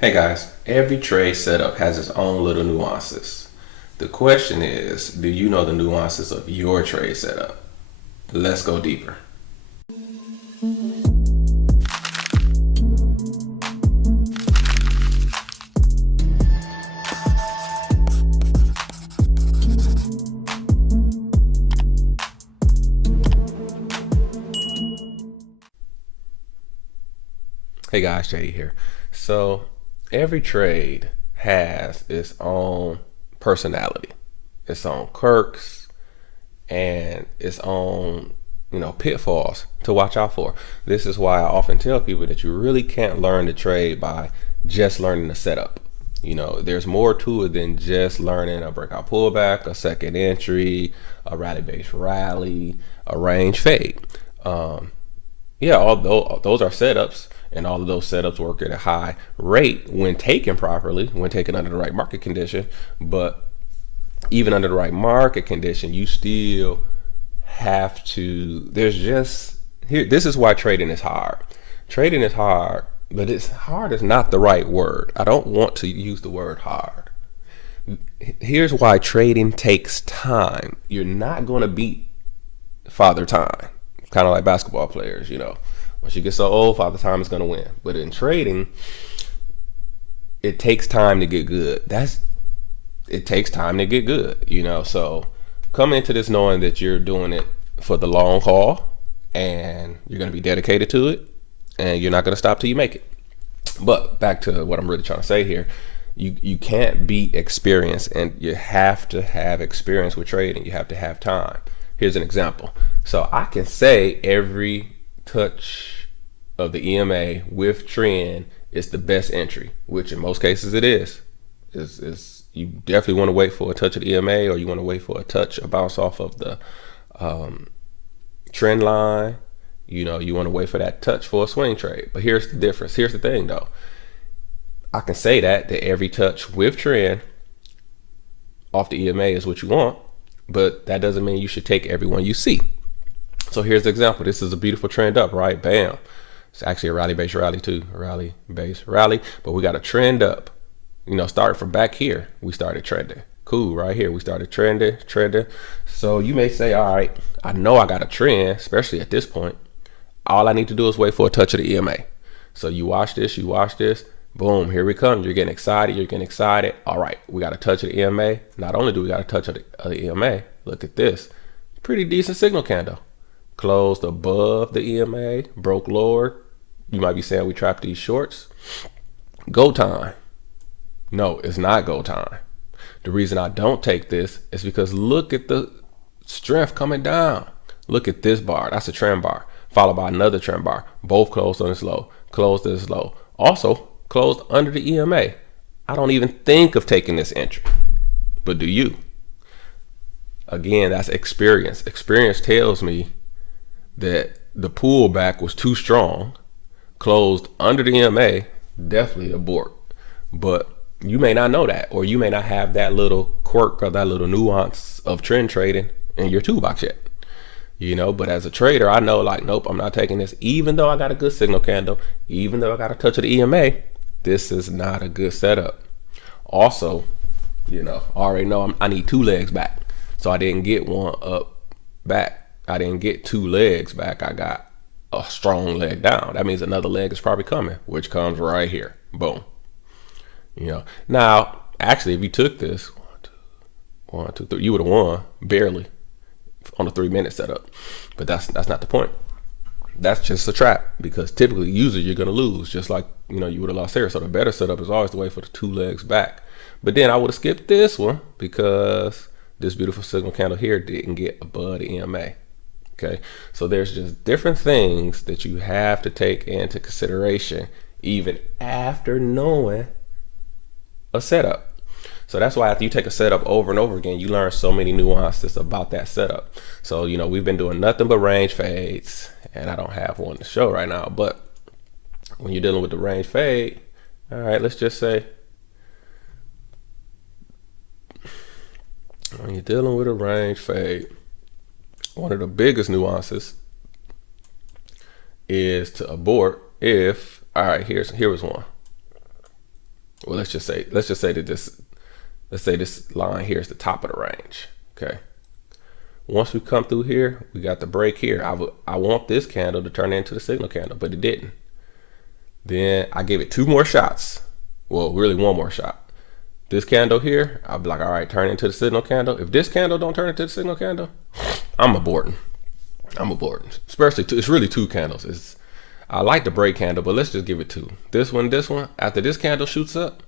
Hey guys, every trade setup has its own little nuances. The question is, do you know the nuances of your trade setup? Let's go deeper. Hey guys, JD here. So, every trade has its own personality, its own quirks, and its own, pitfalls to watch out for. This is why I often tell people that you really can't learn to trade by just learning the setup. There's more to it than just learning a breakout pullback, a second entry, a rally base rally, a range fade. Yeah, all those are setups, and all of those setups work at a high rate when taken properly, when taken under the right market condition. But even under the right market condition, you still have to. There's just here. This is why trading is hard. Trading is hard, but it's hard is not the right word. I don't want to use the word hard. Here's why trading takes time. You're not going to beat Father Time. Kind of like basketball players. Once you get so old, Father Time is going to win. But in trading, it takes time to get good. It takes time to get good. So come into this knowing that you're doing it for the long haul, and you're going to be dedicated to it, and you're not going to stop till you make it. But back to what I'm really trying to say here. You can't beat experience, and you have to have experience with trading. You have to have time. Here's an example. So I can say every touch of the EMA with trend is the best entry, which in most cases it is. Is you definitely want to wait for a touch of the EMA, or you want to wait for a bounce off of the trend line. You want to wait for that touch for a swing trade. But here's the difference. Here's the thing though. I can say that every touch with trend off the EMA is what you want, but that doesn't mean you should take every one you see. So here's the example. This is a beautiful trend up, right? Bam. It's actually a rally base rally too. A rally base rally, but we got a trend up. Started from back here, we started trending. Cool, right here, we started trending. So you may say, all right, I know I got a trend, especially at this point. All I need to do is wait for a touch of the EMA. So you watch this, boom, here we come. You're getting excited. All right, we got a touch of the EMA. Not only do we got a touch of the EMA, look at this. Pretty decent signal candle. Closed above the EMA, broke lower. You might be saying we trapped these shorts. Go time. No, it's not go time. The reason I don't take this is because look at the strength coming down. Look at this bar. That's a trend bar, followed by another trend bar. Both closed on this low. Closed this low. Also closed under the EMA. I don't even think of taking this entry. But do you? Again, that's experience. Experience tells me that the pullback was too strong, closed under the EMA, definitely abort. But you may not know that, or you may not have that little quirk or that little nuance of trend trading in your toolbox yet. But as a trader, I know, like, nope, I'm not taking this. Even though I got a good signal candle, even though I got a touch of the EMA, this is not a good setup. Also, I already know I need two legs back. So I didn't get one up back. I didn't get two legs back. I got a strong leg down. That means another leg is probably coming, which comes right here. Boom. Now, actually, if you took this, one, two, three, you would have won barely on a 3-minute setup. But that's not the point. That's just a trap, because typically, usually you're going to lose, just like, you would have lost here. So the better setup is always to wait for the two legs back. But then I would have skipped this one because this beautiful signal candle here didn't get above the EMA. Okay, so there's just different things that you have to take into consideration even after knowing a setup. So that's why after you take a setup over and over again, you learn so many nuances about that setup. So, we've been doing nothing but range fades, and I don't have one to show right now. But when you're dealing with the range fade, all right, let's just say when you're dealing with a range fade, one of the biggest nuances is to abort if, all right, here was one. Well, let's just say that let's say this line here is the top of the range. Okay. Once we come through here, we got the break here. I want this candle to turn into the signal candle, but it didn't. Then I gave it 2 more shots. Well, really 1 more shot. This candle here, I'll be like, all right, turn into the signal candle. If this candle don't turn into the signal candle, I'm aborting. Especially it's really 2 candles. I like the break candle, but let's just give it 2. This one. After this candle shoots up,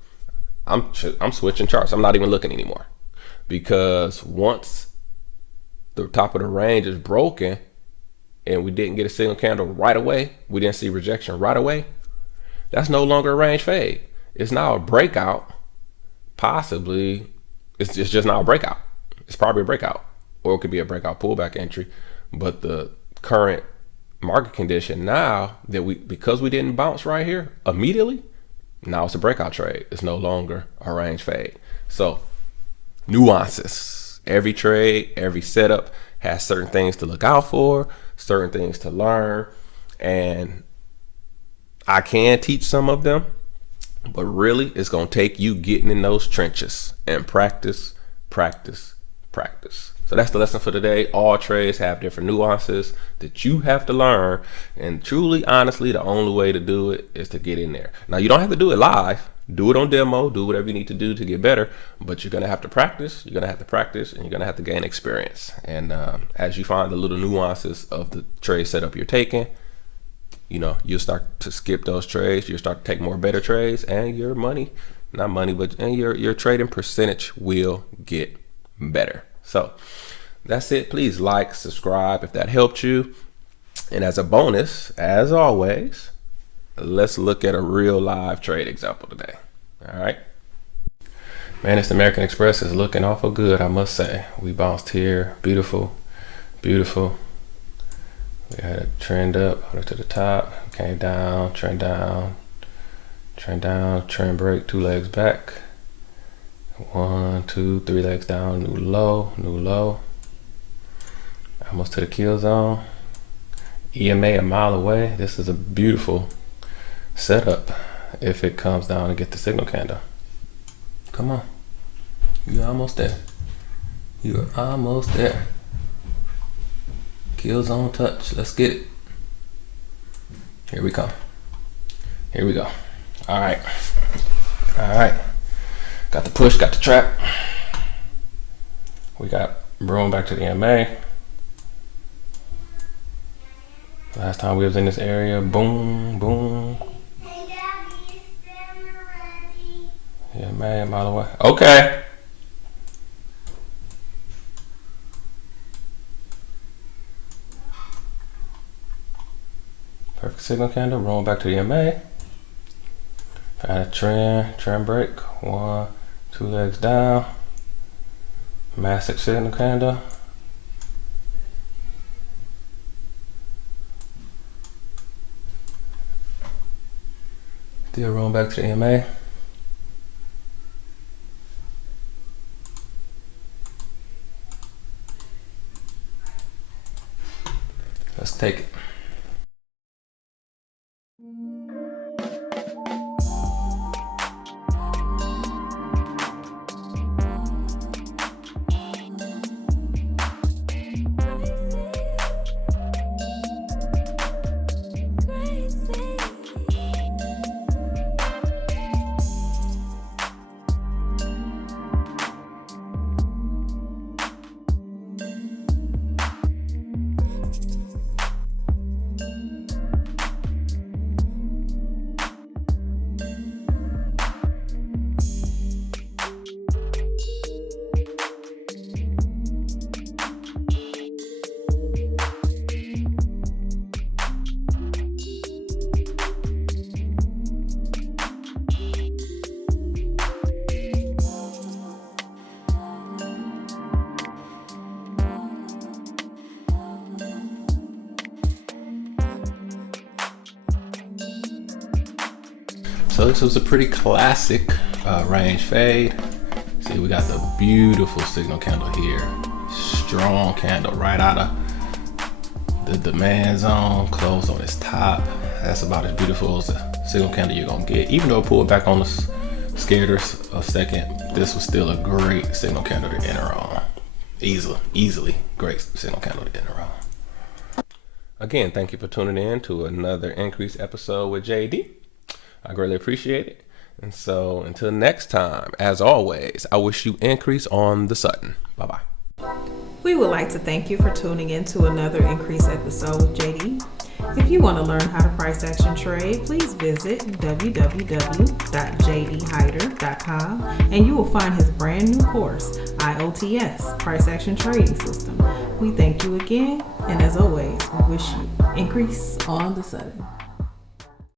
I'm switching charts. I'm not even looking anymore, because once the top of the range is broken and we didn't get a signal candle right away, we didn't see rejection right away, that's no longer a range fade. It's now a breakout. Possibly, it's just now a breakout. It's probably a breakout, or it could be a breakout pullback entry. But the current market condition now, because we didn't bounce right here immediately, now it's a breakout trade. It's no longer a range fade. So nuances. Every trade, every setup has certain things to look out for, certain things to learn, and I can teach some of them, but really it's going to take you getting in those trenches and practice. So that's the lesson for today. All trades have different nuances that you have to learn, and truly, honestly, the only way to do it is to get in there. Now, you don't have to do it live. Do it on demo, do whatever you need to do to get better, but you're going to have to practice, and you're going to have to gain experience. And as you find the little nuances of the trade setup you're taking, you'll start to skip those trades. You'll start to take more better trades, and your your trading percentage will get better. So that's it. Please like, subscribe if that helped you. And as a bonus, as always, let's look at a real live trade example today. All right. Man, this American Express is looking awful good, I must say. We bounced here. Beautiful. We had a trend up to the top, came down, trend break, 2 legs back. 1, 2, 3 legs down, new low. Almost to the kill zone. EMA a mile away. This is a beautiful setup if it comes down and get the signal candle. Come on. You're almost there. Kill zone touch. Let's get it. Here we go. All right. Got the push, got the trap. We got broom back to the EMA. Last time we was in this area, boom. Hey Daddy, is dinner ready? EMA a mile away. Okay. Perfect signal candle, rolling back to the EMA. Got a trend break. 1, 2 legs down. Massive signal candle. Still rolling back to the EMA. Let's take it. So this was a pretty classic range fade. See, we got the beautiful signal candle here. Strong candle right out of the demand zone, closed on its top. That's about as beautiful as a signal candle you're gonna get. Even though it pulled back on us scared her a second. This was still a great signal candle to enter on. Easily great signal candle to enter on. Again, thank you for tuning in to another Increase episode with JD. I greatly appreciate it. And so until next time, as always, I wish you increase on the Sutton. Bye-bye. We would like to thank you for tuning in to another Increase episode with JD. If you want to learn how to price action trade, please visit www.jdhyder.com and you will find his brand new course, IOTS, Price Action Trading System. We thank you again, and as always, we wish you increase on the Sutton.